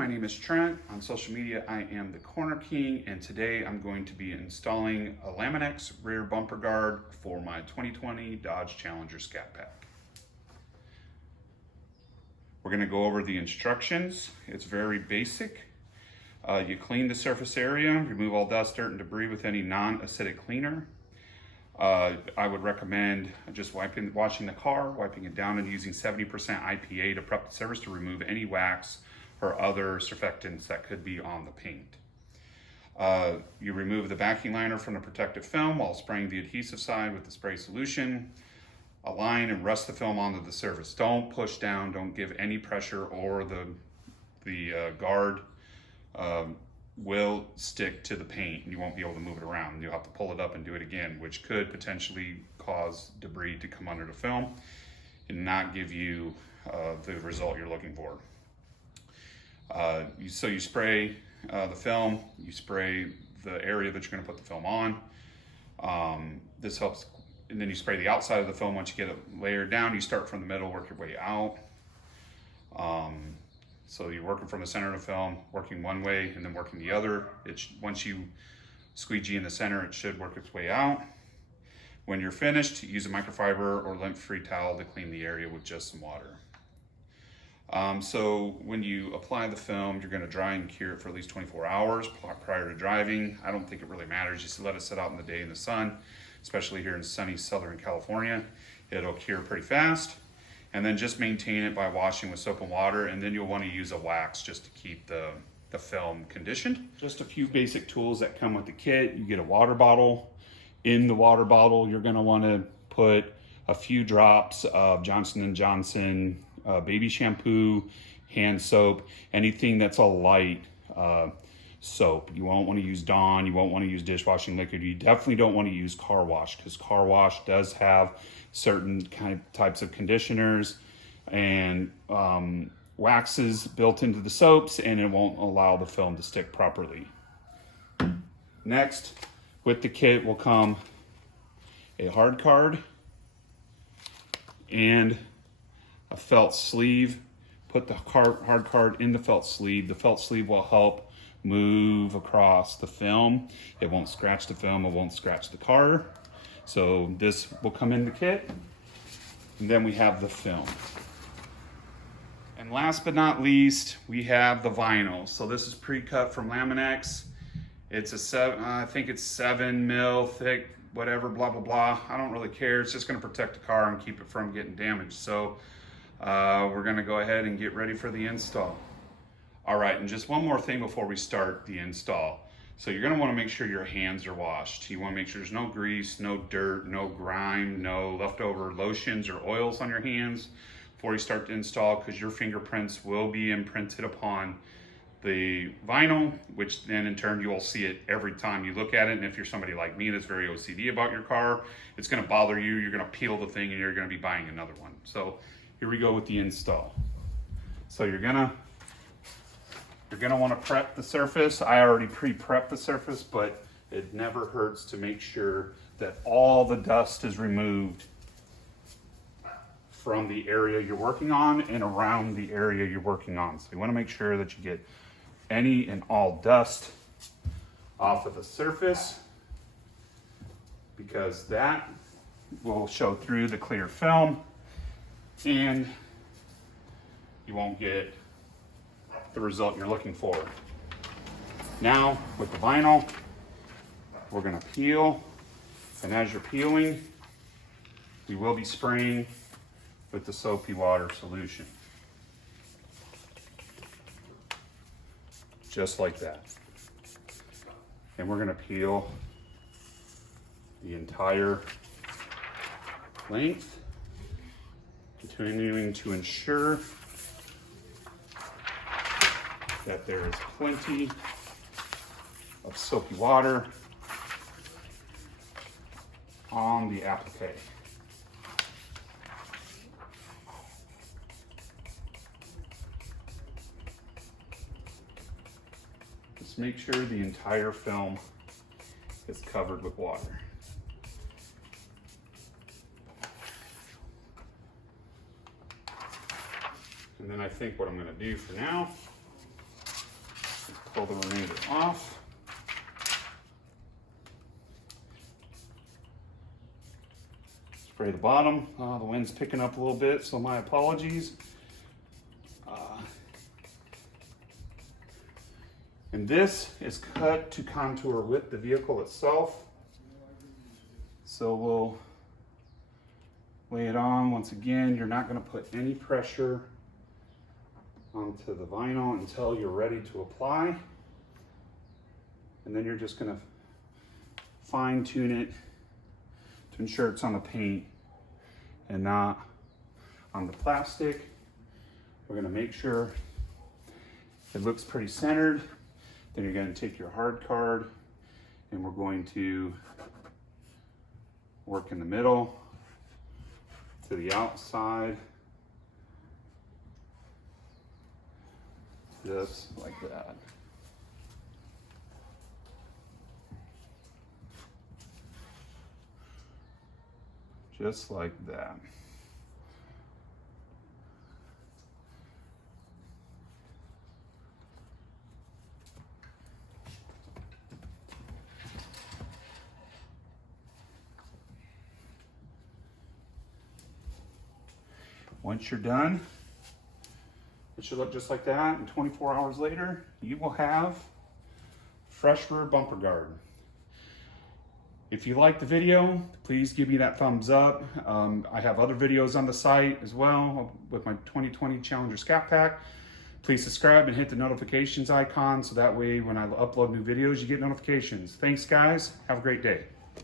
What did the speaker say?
my name is Trent. On social media, I am the Corner King, and today I'm going to be installing a Lamin-x rear bumper guard for my 2020 Dodge Challenger Scat Pack. We're going to go over the instructions. It's very basic. You clean the surface area, remove all dust, dirt, and debris with any non-acidic cleaner. I would recommend just washing the car, wiping it down, and using 70% IPA to prep the surface to remove any wax or other surfactants that could be on the paint. You remove the backing liner from the protective film while spraying the adhesive side with the spray solution. Align and rest the film onto the surface. Don't push down, don't give any pressure, or the guard will stick to the paint and you won't be able to move it around. You'll have to pull it up and do it again, which could potentially cause debris to come under the film and not give you the result you're looking for. So you spray the film, you spray the area that you're going to put the film on. This helps, and then you spray the outside of the film. Once you get it layered down, you start from the middle, work your way out. So you're working from the center of the film, working one way and then working the other. Once you squeegee in the center, it should work its way out. When you're finished, use a microfiber or lint-free towel to clean the area with just some water. So when you apply the film, you're going to dry and cure it for at least 24 hours prior to driving. I don't think it really matters. Just let it sit out in the day in the sun, especially here in sunny Southern California. It'll cure pretty fast. And then just maintain it by washing with soap and water, and then you'll want to use a wax just to keep the film conditioned. Just a few basic tools that come with the kit. You get a water bottle. In the water bottle, you're going to want to put a few drops of Johnson & Johnson baby shampoo, hand soap, anything that's a light soap. You won't want to use Dawn, you won't want to use dishwashing liquid. You definitely don't want to use car wash, because car wash does have certain types of conditioners and waxes built into the soaps, and it won't allow the film to stick properly. Next, with the kit will come a hard card and a felt sleeve. Put the hard card in the felt sleeve. The felt sleeve will help move across the film. It won't scratch the film, it won't scratch the car. So this will come in the kit. And then we have the film. And last but not least, we have the vinyl. So this is pre-cut from Lamin-x. It's I think it's 7 mil thick, whatever, blah, blah, blah. I don't really care. It's just gonna protect the car and keep it from getting damaged. So we're gonna go ahead and get ready for the install. All right, and just one more thing before we start the install. So you're gonna wanna make sure your hands are washed. You wanna make sure there's no grease, no dirt, no grime, no leftover lotions or oils on your hands before you start to install, because your fingerprints will be imprinted upon the vinyl, which then in turn you'll see it every time you look at it. And if you're somebody like me that's very OCD about your car, it's gonna bother you. You're gonna peel the thing and you're gonna be buying another one. So here we go with the install. So you're gonna want to prep the surface. I already pre-prepped the surface, but it never hurts to make sure that all the dust is removed from the area you're working on and around the area you're working on. So you want to make sure that you get any and all dust off of the surface, because that will show through the clear film and you won't get the result you're looking for. Now with the vinyl, we're gonna peel, and as you're peeling, we will be spraying with the soapy water solution. Just like that. And we're gonna peel the entire length, continuing to ensure that there is plenty of soapy water on the applique. Just make sure the entire film is covered with water. And then I think what I'm going to do for now pull the remainder off. Spray the bottom. The wind's picking up a little bit, so my apologies. And this is cut to contour with the vehicle itself. So we'll lay it on. Once again, you're not going to put any pressure onto the vinyl until you're ready to apply. And then you're just going to fine tune it to ensure it's on the paint and not on the plastic. We're going to make sure it looks pretty centered. Then you're going to take your hard card and we're going to work in the middle to the outside, just like that. Just like that. Once you're done, it should look just like that, and 24 hours later, you will have fresh rear bumper guard. If you like the video, please give me that thumbs up. I have other videos on the site as well with my 2020 Challenger Scat Pack. Please subscribe and hit the notifications icon so that way when I upload new videos, you get notifications. Thanks guys, have a great day.